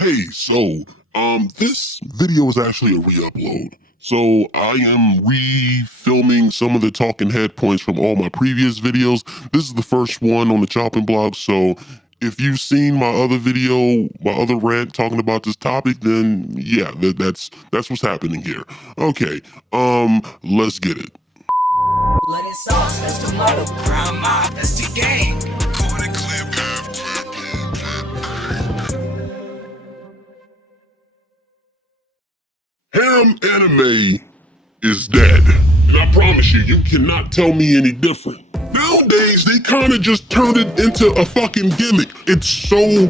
Hey, this video is actually a re-upload. So I am re-filming some of the talking head points from all my previous videos. This is the first one on the chopping block, so if you've seen my other video, my other rant talking about this topic, then yeah, that's what's happening here. Okay, let's get it. Let it sauce, that's the motto. Crime mob, that's the game. Corner clip, Harem anime is dead. And I promise you, you cannot tell me any different. Nowadays, they kind of just turned it into a fucking gimmick. It's so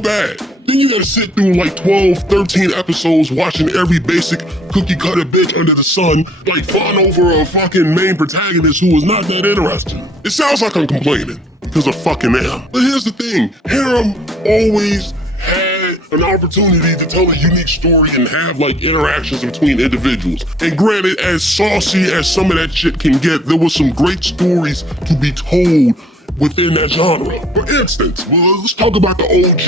bad. Then you gotta sit through like 12, 13 episodes watching every basic cookie cutter bitch under the sun, like fawn over a fucking main protagonist who was not that interesting. It sounds like I'm complaining, because I fucking am. But here's the thing, Harem always had an opportunity to tell a unique story and have like interactions between individuals. And granted, as saucy as some of that shit can get, there were some great stories to be told within that genre. For instance, let's talk about the OG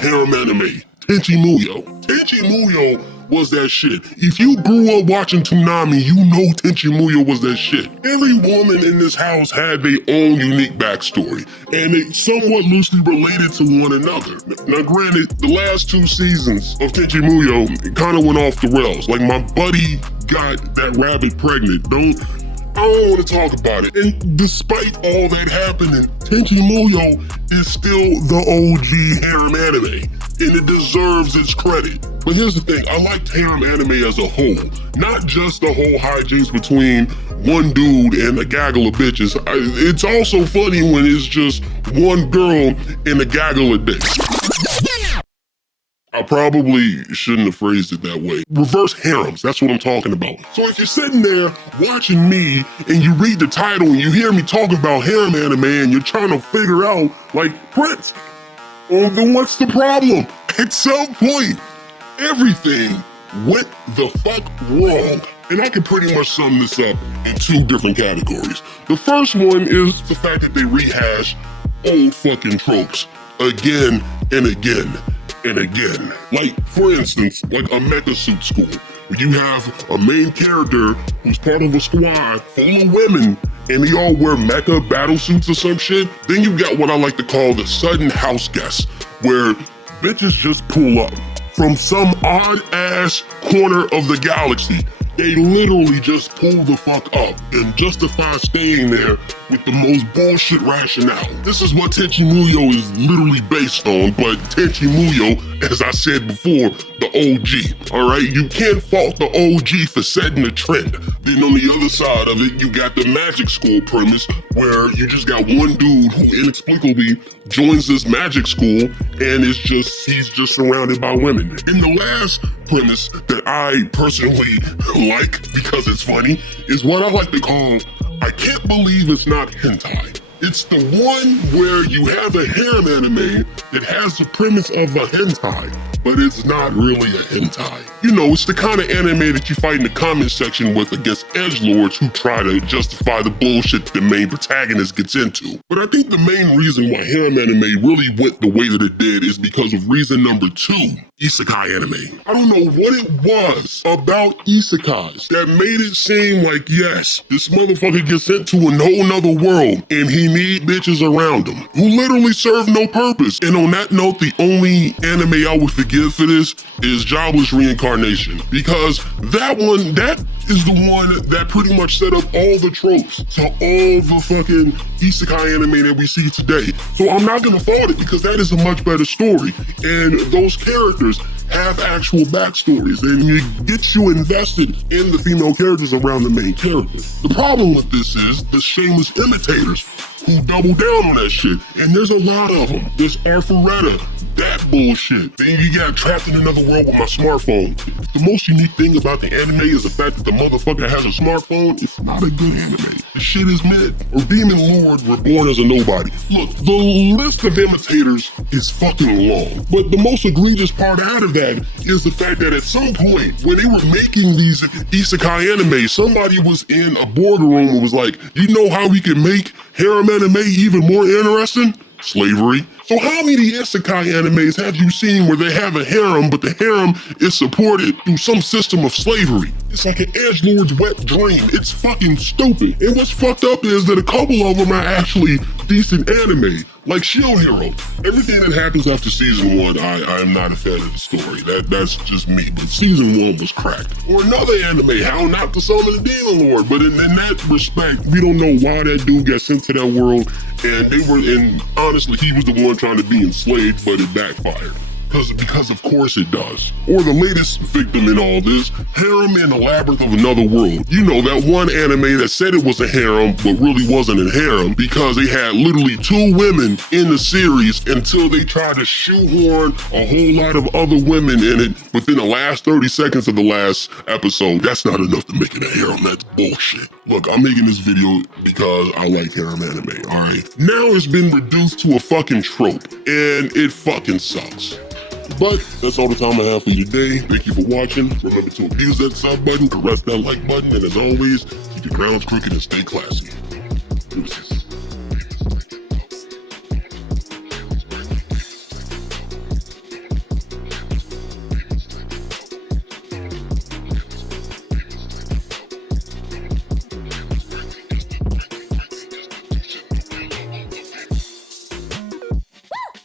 harem anime, Tenchi Muyo. Tenchi Muyo was that shit. If you grew up watching Toonami, you know Tenchi Muyo was that shit. Every woman in this house had their own unique backstory, and they somewhat loosely related to one another. Now granted, the last 2 seasons of Tenchi Muyo kind of went off the rails. Like my buddy got that rabbit pregnant. I don't want to talk about it. And despite all that happening, Tenchi Muyo is still the OG harem anime, and it deserves its credit. But here's the thing, I liked harem anime as a whole, not just the whole hijinks between one dude and a gaggle of bitches. It's also funny when it's just one girl and a gaggle of dicks. I probably shouldn't have phrased it that way. Reverse harems, that's what I'm talking about. So if you're sitting there watching me and you read the title and you hear me talk about harem anime and you're trying to figure out, like, Prince, well, then what's the problem? At some point, everything went the fuck wrong. And I can pretty much sum this up in 2 different categories. The first one is the fact that they rehash old fucking tropes again and again and again. Like, for instance, like a mecha suit school, where you have a main character who's part of a squad full of women and they all wear mecha battle suits or some shit. Then you got what I like to call the sudden house guest, where bitches just pull up from some odd ass corner of the galaxy. They literally just pull the fuck up and justify staying there with the most bullshit rationale. This is what Tenchi Muyo is literally based on, but Tenchi Muyo, as I said before, the OG, alright? You can't fault the OG for setting the trend. Then on the other side of it, you got the magic school premise, where you just got one dude who inexplicably joins this magic school and he's just surrounded by women. And the last premise that I personally like, because it's funny, is what I like to call, I can't believe it's not hentai. It's the one where you have a harem anime that has the premise of a hentai, but it's not really a hentai. You know, it's the kind of anime that you fight in the comment section with against edgelords who try to justify the bullshit the main protagonist gets into. But I think the main reason why harem anime really went the way that it did is because of reason number 2, isekai anime. I don't know what it was about isekais that made it seem like, yes, this motherfucker gets sent to a whole nother world and he need bitches around him who literally serve no purpose. And on that note, the only anime I would forgive for this is Jobless Reincarnation, because that is the one that pretty much set up all the tropes to all the fucking isekai anime that we see today. So I'm not gonna fault it, because that is a much better story, and those characters have actual backstories, and it gets you invested in the female characters around the main characters. The problem with this is the shameless imitators who double down on that shit, and there's a lot of them. There's Arthuretta, that bullshit. Then you got Trapped in Another World with My Smartphone. The most unique thing about the anime is the fact that the motherfucker has a smartphone. It's not a good anime. The shit is mid. Or Demon Lord Reborn as a Nobody. Look, the list of imitators is fucking long. But the most egregious part out of that is the fact that at some point, when they were making these isekai anime, somebody was in a boardroom and was like, you know how we can make harem anime even more interesting? Slavery. So how many isekai animes have you seen where they have a harem, but the harem is supported through some system of slavery? It's like an edgelord's wet dream. It's fucking stupid. And what's fucked up is that a couple of them are actually decent anime, like Shield Hero. Everything that happens after season 1, I am not a fan of the story. That's just me. But season 1 was cracked. Or another anime, How Not to Summon a Demon Lord. But in that respect, we don't know why that dude got sent to that world. And honestly, he was the one trying to be enslaved, but it backfired. Because of course it does. Or the latest victim in all this, Harem in the Labyrinth of Another World. You know, that one anime that said it was a harem, but really wasn't a harem because they had literally 2 women in the series until they tried to shoehorn a whole lot of other women in it within the last 30 seconds of the last episode. That's not enough to make it a harem. That's bullshit. Look, I'm making this video because I like harem anime, alright? Now it's been reduced to a fucking trope, and it fucking sucks. But that's all the time I have for you today. Thank you for watching. Remember to abuse that sub button, caress that like button, and as always, keep your crowns crooked and stay classy. Deuces.